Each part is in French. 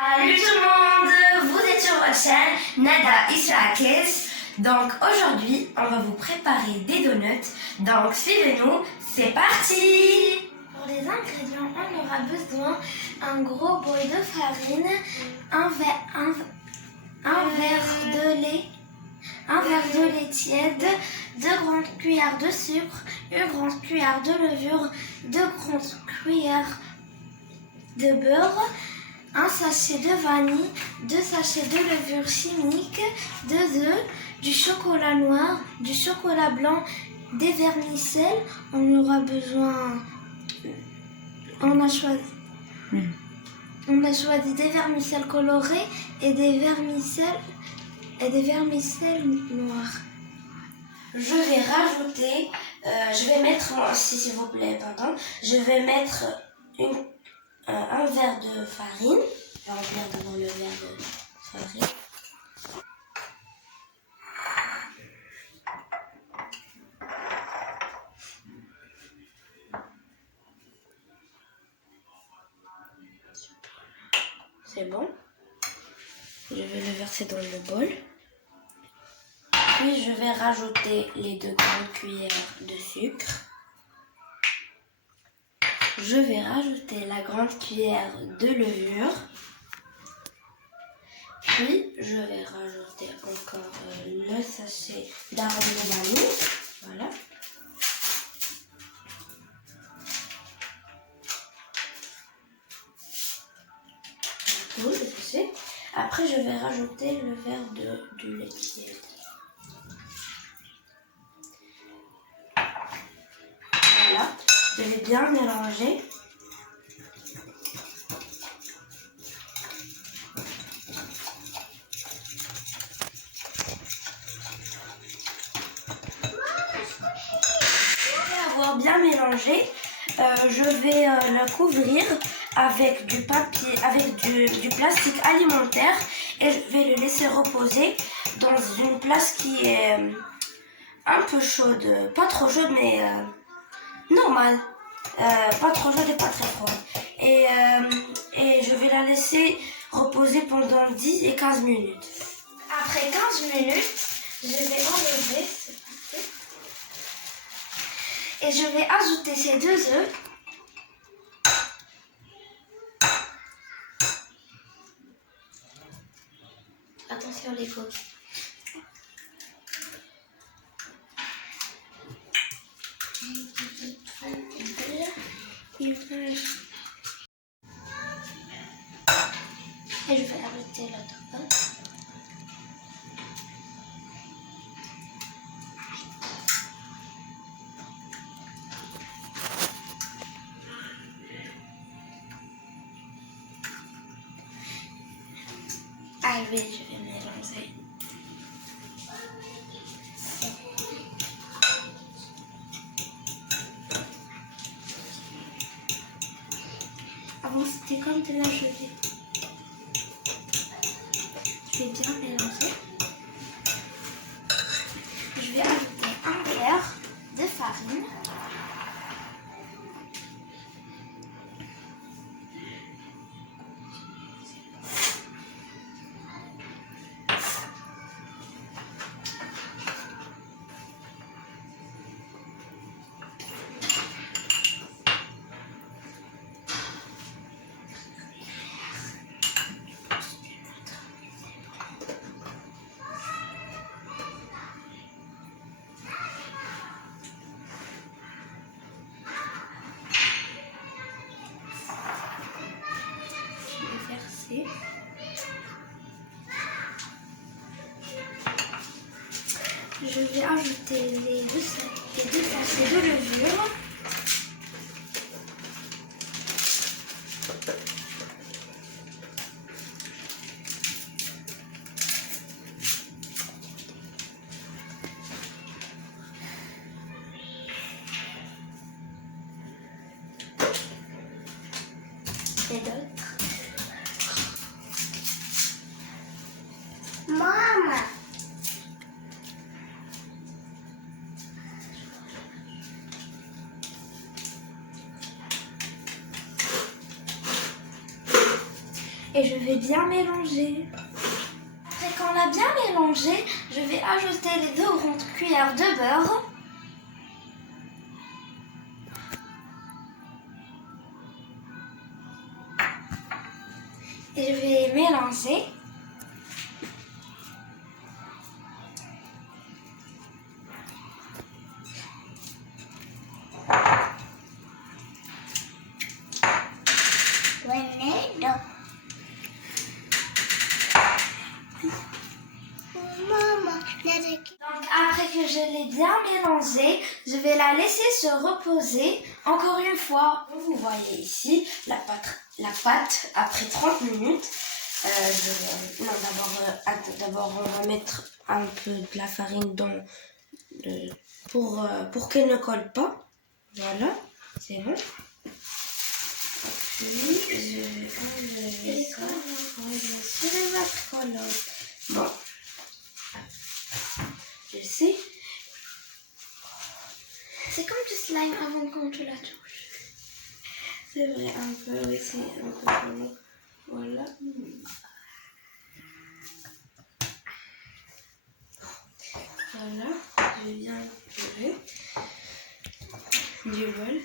Salut tout le monde, vous êtes sur votre chaîne Nada Isakes. Donc aujourd'hui, on va vous préparer des donuts. Donc suivez-nous, c'est parti. Pour les ingrédients, on aura besoin d'un gros bol de farine, un verre de lait tiède, 2 grandes cuillères de sucre, 1 grande cuillère de levure, 2 grandes cuillères de beurre, 1 sachet de vanille, 2 sachets de levure chimique, 2 œufs, du chocolat noir, du chocolat blanc, des vermicelles. On aura besoin... On a choisi des vermicelles colorées et des vermicelles noires. Je vais rajouter, s'il vous plaît, pardon, je vais mettre un verre de farine. Je vais remplir d'abord le verre de farine. C'est bon. Je vais le verser dans le bol. Puis je vais rajouter les 2 grandes cuillères de sucre. Je vais rajouter la grande cuillère de levure. Puis je vais rajouter encore le sachet d'arôme de vanille. Voilà. Tout le sachet. Après je vais rajouter le verre du lait tiède. Voilà. Je vais bien mélanger. Bien mélangé, je vais le couvrir avec du papier, avec du plastique alimentaire et je vais le laisser reposer dans une place qui est un peu chaude, pas trop chaude mais normale, pas trop chaude et pas très froide. Et je vais la laisser reposer pendant 10 et 15 minutes. Après 15 minutes, je vais enlever ce papier. Et je vais ajouter ces 2 œufs. Attention les coques. Et je vais arrêter la tomate. Ah oui, je vais mélanger. Avant c'était comme de la gelée. Je vais bien mélanger. Je vais ajouter un verre de farine. Je vais ajouter les 2 sachets de levure. Et d'autres. Maman! et je vais bien mélanger. Après qu'on a bien mélangé, je vais ajouter les 2 grandes cuillères de beurre. Et je vais mélanger. Donc après que je l'ai bien mélangé, je vais la laisser se reposer. Encore une fois, Vous voyez ici la pâte après 30 minutes. Non, d'abord, on va mettre un peu de la farine pour qu'elle ne colle pas. Voilà, c'est bon. Puis, je vais enlever ça. Sur la colonne. Bon, je sais. c'est comme du slime avant qu'on te la touche. C'est vrai, un peu, oui, c'est un peu comme... Voilà. Voilà, je viens tirer du bol.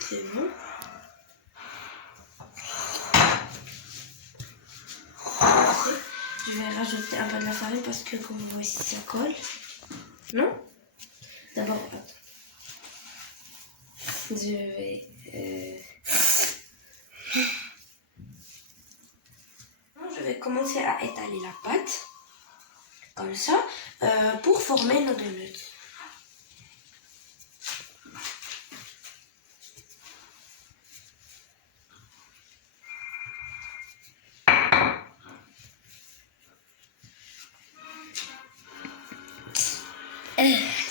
C'est bon. Après, je vais rajouter un peu de la farine parce que comme vous voyez, ça colle. Non? D'abord, attends. Je vais... Je vais commencer à étaler la pâte, comme ça, pour former nos donuts.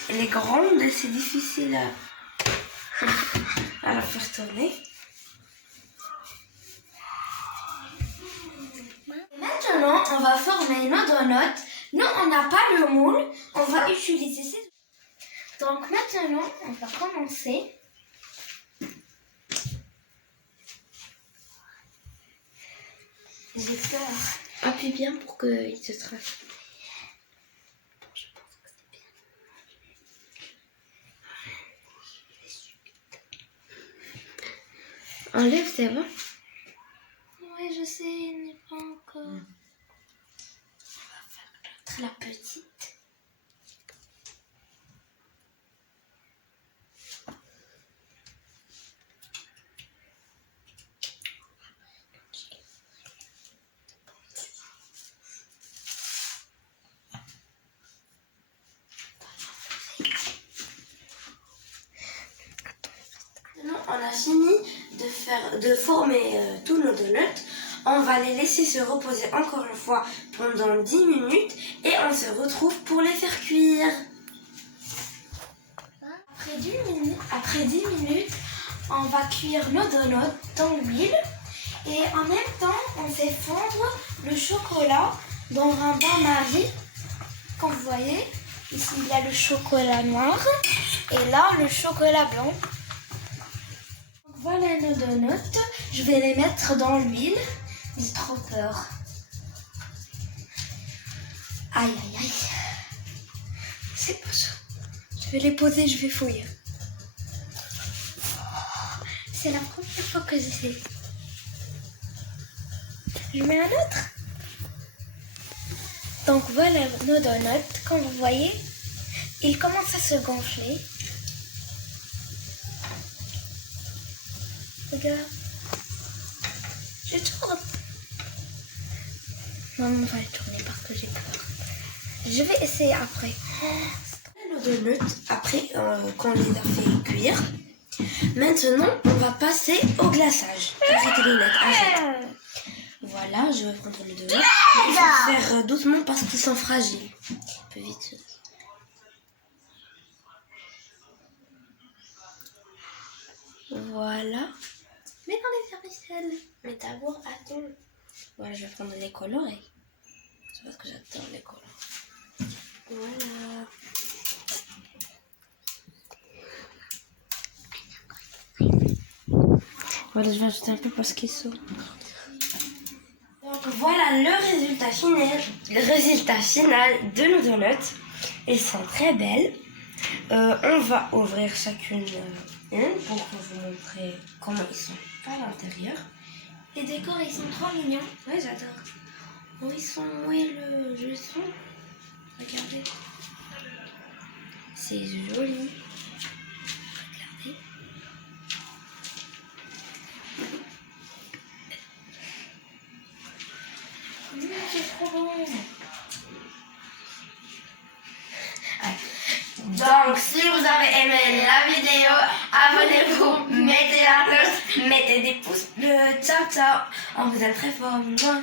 Elle est grande et c'est difficile à la faire tourner. Maintenant, on va former nos donuts. Nous, on n'a pas le moule. On va utiliser ces... Donc maintenant, on va commencer. J'ai peur. Appuie bien pour qu'il se trace. Enlève, c'est bon? Oui, je sais, il n'est pas encore. On va faire la petite. Maintenant, on a fini de former tous nos donuts. On va les laisser se reposer encore une fois pendant 10 minutes et on se retrouve pour les faire cuire. Après 10 minutes, on va cuire nos donuts dans l'huile. Et en même temps, on fait fondre le chocolat dans un bain-marie. Comme vous voyez, ici il y a le chocolat noir et là le chocolat blanc. Donc, voilà nos donuts. Je vais les mettre dans l'huile. J'ai trop peur. Aïe aïe aïe. C'est pas ça. Je vais les poser, je vais fouiller. C'est la première fois que j'essaie. Je mets un autre. Donc voilà nos donuts. Comme vous voyez, ils commencent à se gonfler. Regarde. Je tourne. Non, on va le tourner parce que j'ai peur. Je vais essayer après. Nos donuts, après qu'on les a fait cuire. Maintenant, on va passer au glaçage. Arrête les lunettes, arrête. Voilà, je vais prendre les donuts. Mais il faut faire doucement parce qu'ils sont fragiles. Un peu vite. Voilà. Mets dans les ficelles. Mais d'abord, attends. Voilà, je vais prendre les colorés. C'est parce que j'adore les colorés. Voilà. Voilà, je vais ajouter un peu parce qu'ils sont. Donc voilà le résultat final de nos donuts. Ils sont très belles. On va ouvrir chacune une pour vous montrer comment ils sont à l'intérieur. Les décors, ils sont trop mignons. Oui, j'adore. Où ils sont, où est le son? Regardez. C'est joli. Regardez. C'est trop bon. Donc, si vous avez aimé la vidéo, abonnez-vous, mettez la cloche, mettez des pouces bleus. Ciao, ciao. On vous aime très fort. Mouah.